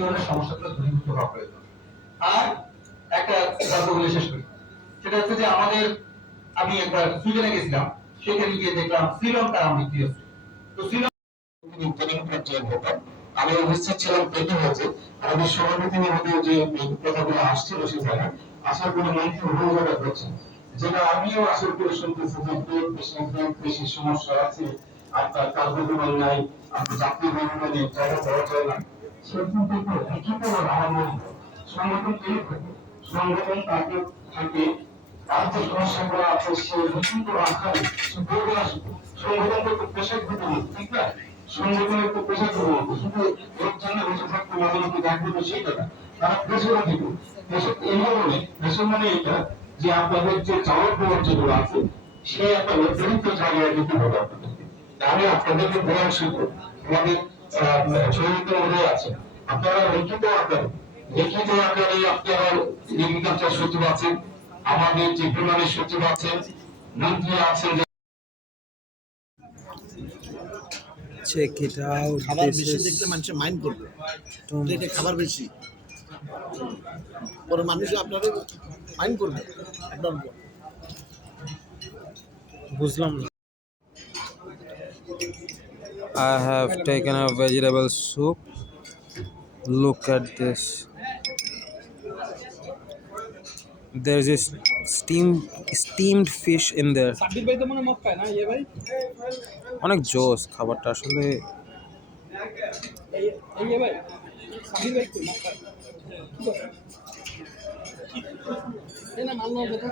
ধরনের সমস্যাগুলো দূরীভূত হওয়া প্রয়োজন। আর একটা গল্প বলে শেষ করি, সেটা হচ্ছে যে আমি একবার সুইডেনে গেছিলাম, সেখানে গিয়ে দেখলাম শ্রীলঙ্কার আমৃত্যু আছে। তো আমি উপস্থিত ছিলাম পেটে হয়েছে আমাদের সভাপতি মহোদয় যে কথাগুলো আসছিল সেখানে আসার কোনো মন্ত্রী অভিযোগ করছে, যেটা আমিও আসল করে শুনতেছি যে বেশি সমস্যা আছে, আপনার কার্যক্রম নাই, আপনি চাকরি মানে জায়গা পাওয়া যায় না, সেরকম কিন্তু লিখিত আমার সংগঠন তৈরি থাকে, সংগঠন তাকে থাকে তার যে সমস্যাগুলো আছে সে লিখিত আকারে সে বলবে আসবে। সংগঠন তো পেশার ভিতরে ঠিক না, সংগঠনের তো পেশার ভিতরে শুধু এক জনের বসে থাকতে মানুষকে দেখবে তো সেইটা না, তারা পেশার দিব পেশা এই কারণে পেশা মানে এটা যে আপনাদের যে চালক প্রভাব যেগুলো আছে সে একটা অতিরিক্ত জায়গায় দিতে হবে আপনাদেরকে। আমি আপনাদেরকে পরামর্শ করব, আমাদের সহিত মহোদয় আছে, আপনারা লিখিত আকারে আপনারা এগ্রিকালচার সচিব আছেন, আমাদের যে বিমানের সচিব আছেন, মন্ত্রী আছেন, check it out. খাবার This বেশি is দেখলে মানুষের মাইন্ড করবে too যে এটা much. খাবার বেশি, পরে মানুষ আপনাদের মাইন্ড করবে আপনার উপর। বুঝলাম না। I have taken a vegetable soup. Look at this. There's this steamed fish in there. Sabbir ভাই তো মনে মক্কায় না ইয়ে ভাই, অনেক জোস খাবারটা আসলে। এই ইয়ে ভাই সাব্বির ভাই তো মক্কায় এই না মাল নেওয়া কথা